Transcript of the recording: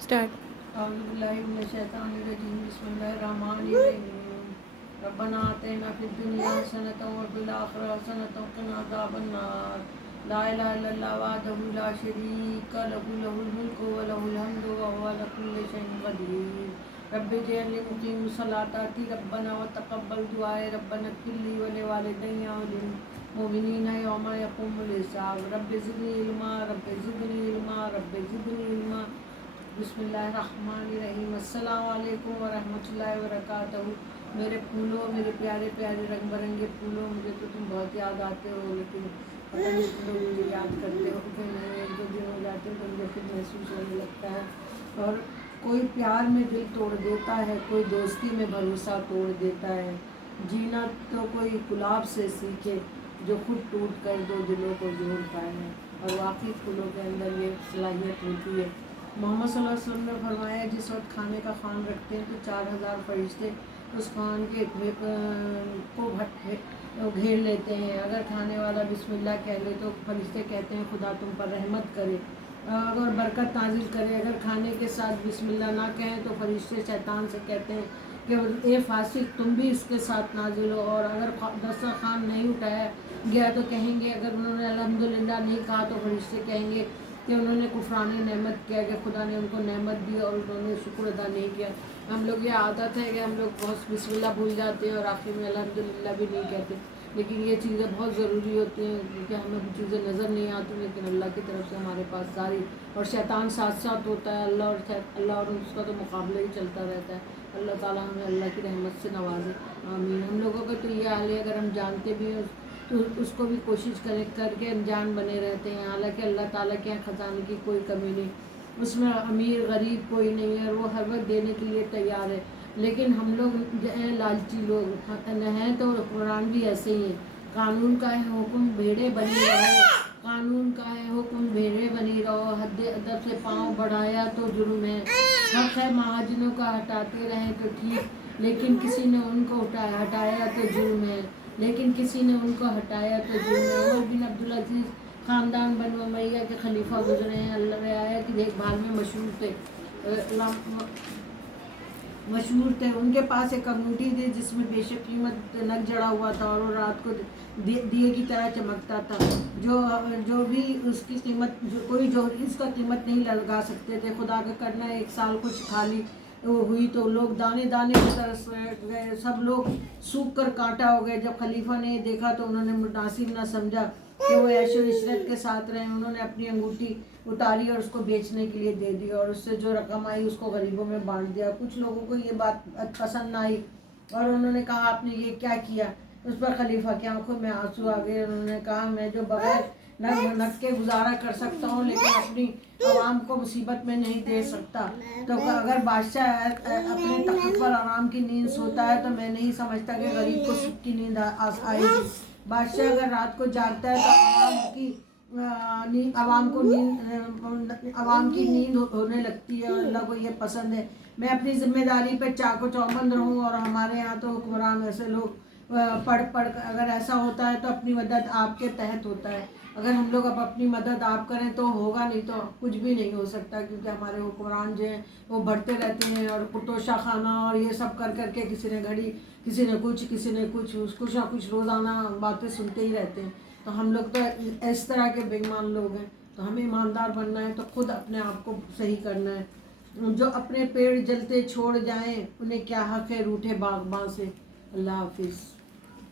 Start. اعوذ باللہ من الشیطان الرجیم بسم اللہ الرحمن الرحیم ربنا آتنا فی الدنیا حسنۃ وفی الآخرۃ حسنۃ وقنا عذاب النار لا الہ الا اللہ وحدہ لا شریک لہ لہ الملک ولہ الحمد وہو علی کل شیء قدیر رب اجعلنی مقیم الصلاۃ ربنا وتقبل دعائے ربنا اغفر لی ولوالدی وللمؤمنین یوم یقوم الحساب رب زدنی علما رب زدنی علما رب زدنی علما. بسم اللہ الرحمن الرحیم. السلام علیکم ورحمۃ اللہ وبرکاتہ. میرے پھولوں، میرے پیارے پیارے رنگ برنگے پھولوں، مجھے تو تم بہت یاد آتے ہو، لیکن پتہ نہیں تم لوگ مجھے یاد کرتے ہو کہ نہیں. ایک دو دن ہو جاتے تو مجھے خود محسوس ہونے لگتا ہے. اور کوئی پیار میں دل توڑ دیتا ہے، کوئی دوستی میں بھروسہ توڑ دیتا ہے. جینا تو کوئی گلاب سے سیکھے جو خود ٹوٹ کر دو دلوں کو جوڑ پائے. اور واقعی پھولوں کے اندر یہ صلاحیت ہوتی ہے. محمد صلی اللہ علیہ وسلم نے فرمایا جس وقت کھانے کا خوان رکھتے ہیں تو 4000 فرشتے اس خوان کے کو گھیر لیتے ہیں. اگر کھانے والا بسم اللہ کہہ لے تو فرشتے کہتے ہیں خدا تم پر رحمت کرے اور برکت نازل کرے. اگر کھانے کے ساتھ بسم اللہ نہ کہیں تو فرشتے شیطان سے کہتے ہیں کہ اے فاسق تم بھی اس کے ساتھ نازل ہو. اور اگر دسترخوان نہیں اٹھایا گیا تو کہیں گے، اگر انہوں نے الحمدللہ نہیں کہا تو فرشتے کہیں گے کہ انہوں نے کفران نعمت کیا، کہ خدا نے ان کو نعمت دی اور انہوں نے شکر ادا نہیں کیا. ہم لوگ یہ عادت ہے کہ ہم لوگ بہت بسم اللہ بھول جاتے ہیں اور آخر میں الحمدللہ بھی نہیں کہتے. لیکن یہ چیزیں بہت ضروری ہوتی ہیں کیونکہ ہمیں وہ چیزیں نظر نہیں آتی، لیکن اللہ کی طرف سے ہمارے پاس ساری. اور شیطان ساتھ ساتھ ہوتا ہے، اللہ اور اس کا تو مقابلہ ہی چلتا رہتا ہے. اللہ تعالیٰ ہمیں اللہ کی رحمت سے نوازے، آمین. ہم لوگوں کا تو یہ حال ہے، اگر ہم جانتے بھی ہیں تو اس کو بھی کوشش کر کے انجان بنے رہتے ہیں. حالانکہ اللہ تعالیٰ کے یہاں خزانے کی کوئی کمی نہیں، اس میں امیر غریب کوئی نہیں ہے، وہ ہر وقت دینے کے لیے تیار ہے. لیکن ہم لوگ جو ہیں لالچی لوگ ہیں. تو قرآن بھی ایسے ہی ہے. قانون کا ہے حکم بھیڑے بنی رہو، قانون کا ہے حکم بھیڑے بنی رہو. حد ادب سے پاؤں بڑھایا تو جرم ہے. حق ہے مہاجنوں کا ہٹاتے رہیں تو ٹھیک، لیکن کسی نے ان کو ہٹایا تو جرم ہے. لیکن کسی نے ان کو ہٹایا تو جرم ہے. عمر بن عبدالعزیز خاندان بنو امیہ کے خلیفہ گزرے ہیں. اللہ رعایا کی دیکھ بھال میں مشہور تھے. ان کے پاس ایک انگوٹھی تھی جس میں بے شک قیمت نگ جڑا ہوا تھا اور وہ رات کو دیے کی طرح چمکتا تھا. جو بھی اس کی قیمت جو اس کا قیمت نہیں لگا سکتے تھے. خدا کا کرنا ایک سال کچھ خالی ہوئی تو لوگ دانے دانے کی طرف گئے، سب لوگ سوکھ کر کانٹا ہو گئے. جب خلیفہ نے یہ دیکھا تو انہوں نے مناسب نہ سمجھا کہ وہ عیش و عشرت کے ساتھ رہیں. انہوں نے اپنی انگوٹھی اتاری اور اس کو بیچنے کے لیے دے دیا اور اس سے جو رقم آئی اس کو غریبوں میں بانٹ دیا. کچھ لوگوں کو یہ بات پسند نہ آئی اور انہوں نے کہا آپ نے یہ کیا کیا. اس پر خلیفہ کی آنکھوں میں آنسو آ گئے. انہوں نے کہا میں جو بغیر نگ کے گزارا کر سکتا ہوں لیکن اپنی عوام کو مصیبت میں نہیں دے سکتا. تو اگر بادشاہ اپنے تخت پر آرام کی نیند سوتا ہے تو میں نہیں سمجھتا کہ غریب کو سکھ کی نیند آئے گی. بادشاہ اگر رات کو جاگتا ہے تو عوام کی نیند ہونے لگتی ہے اور اللہ کو یہ پسند ہے. میں اپنی ذمہ داری پہ چاق و چوبند رہوں. اور ہمارے یہاں تو حکمران ایسے لوگ پڑھ کر اگر ایسا ہوتا ہے تو اپنی مدد آپ کے تحت ہوتا ہے. اگر ہم لوگ اب اپنی مدد آپ کریں تو ہوگا، نہیں تو کچھ بھی نہیں ہو سکتا. کیونکہ ہمارے حکمران جو ہیں وہ بڑھتے رہتے ہیں اور پٹوشہ خانہ اور یہ سب کر کے کسی نے گھڑی کسی نے کچھ نہ کچھ روزانہ باتیں سنتے ہی رہتے ہیں. تو ہم لوگ تو اس طرح کے بے ایمان لوگ ہیں. تو ہمیں ایماندار بننا ہے تو خود اپنے آپ کو صحیح کرنا ہے. جو اپنے پیڑ جلتے چھوڑ جائیں انہیں کیا حق ہے روٹھے باغباں سے. اللہ حافظ.